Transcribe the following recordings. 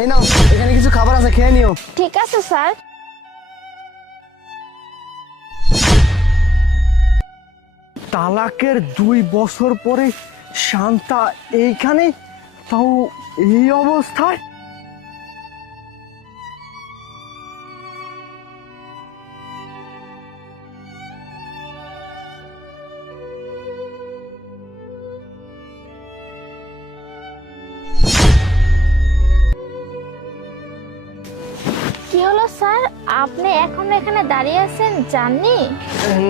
এই নাও, এখানে কিছু খাবার আছে, খেয়ে নিও। ঠিক আছে স্যার। তালাকের 2 বছর পরে শান্তা এইখানে, তাও এই অবস্থায়। কি হলো স্যার, আপনি এখনো এখানে দাঁড়িয়ে আছেন, জাননি?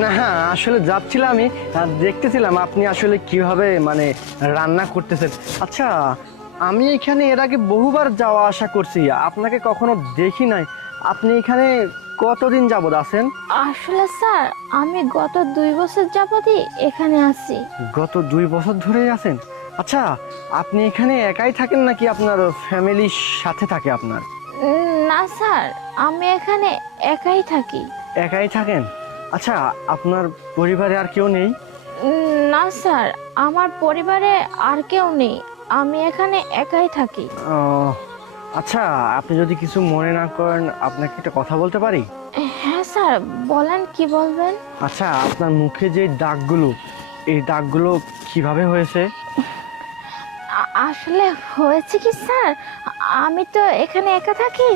না, আসলে যাচ্ছিলাম আমি, দেখতেছিলাম আপনি আসলে কিভাবে মানে রান্না করতেছেন। আচ্ছা, আমি এখানে এর আগে বহুবার যাওয়া আসা করছি, আপনাকে কখনো দেখি নাই। আপনি এখানে কতদিন যাবত আছেন? আসলে স্যার, আমি গত 2 বছর যাবতই এখানে আছি। গত 2 বছর ধরেই আছেন? আচ্ছা, আপনি এখানে একাই থাকেন নাকি আপনার ফ্যামিলির সাথে থাকে আপনার? না স্যার, আমি এখানে একাই থাকি। একাই থাকেন? আচ্ছা, আপনার পরিবারে আর কেউ নেই? না স্যার, আমার পরিবারে আর কেউ নেই, আমি এখানে একাই থাকি। ও, আচ্ছা, আপনি যদি কিছু মনে না করেন আপনাকে একটা কথা বলতে পারি? হ্যাঁ স্যার, বলেন, কি বলবেন? আচ্ছা, আপনার মুখে যে দাগগুলো, এই দাগগুলো কিভাবে হয়েছে? আসলে হয়েছে কি স্যার, আমি তো এখানে একা থাকি,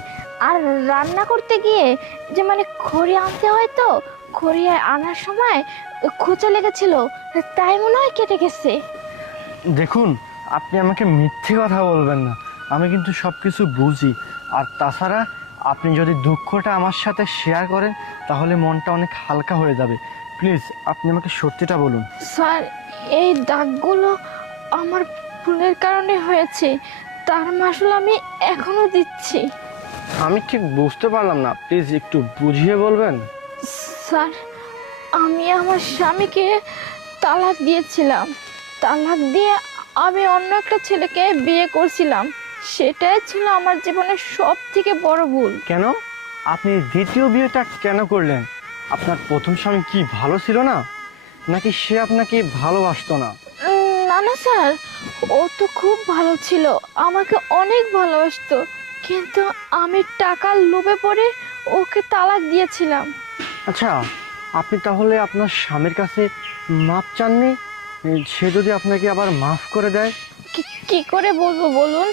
আর রান্না করতে গিয়ে যে মানে খড়ি আনতে হয়, তো খড়ি আনার সময় খোঁচা লেগেছিল, তাই মনে হয় কেটে গেছে। দেখুন, আপনি আমাকে মিথ্যে কথা বলবেন না, আমি কিন্তু সব কিছু বুঝি। আর তাছাড়া আপনি যদি দুঃখটা আমার সাথে শেয়ার করেন তাহলে মনটা অনেক হালকা হয়ে যাবে। প্লিজ আপনি আমাকে সত্যিটা বলুন। স্যার, এই দাগগুলো আমার ভুলের কারণে হয়েছে, তার মাসুল আমি এখনো দিচ্ছি। আমি ঠিক বুঝতে পারলাম না, প্লিজ একটু বুঝিয়ে বলবেন? স্যার, আমি আমার স্বামীকে তালাক দিয়েছিলাম, তালাক দিয়ে আমি অন্য একটা ছেলেকে বিয়ে করছিলাম, সেটাই ছিল আমার জীবনের সব থেকে বড় ভুল। কেন আপনি দ্বিতীয় বিয়েটা কেন করলেন? আপনার প্রথম স্বামী কি ভালো ছিল না, নাকি সে আপনাকে ভালোবাসতো না? না না স্যার, ও তো খুব ভালো ছিল, আমাকে অনেক ভালোবাসতো, কিন্তু আমি টাকার লোভে পড়ে ওকে তালাক দিয়েছিলাম। আচ্ছা, আপনি তাহলে আপনার স্বামীর কাছে মাপ চাননি? সে যদি আপনাকে আবার মাফ করে দেয়? কি করে বলবো বলুন,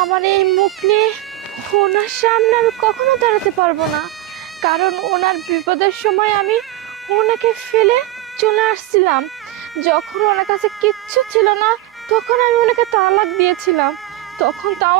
আমার এই মুখ নিয়ে ওনার সামনে আমি কখনো দাঁড়াতে পারবো না, কারণ ওনার বিপদের সময় আমি ওনাকে ফেলে চলে আসছিলাম। যখন ওনার কাছে কিচ্ছু ছিল না, তখন আমি ওনাকে তালাক দিয়েছিলাম, তখন তো আমার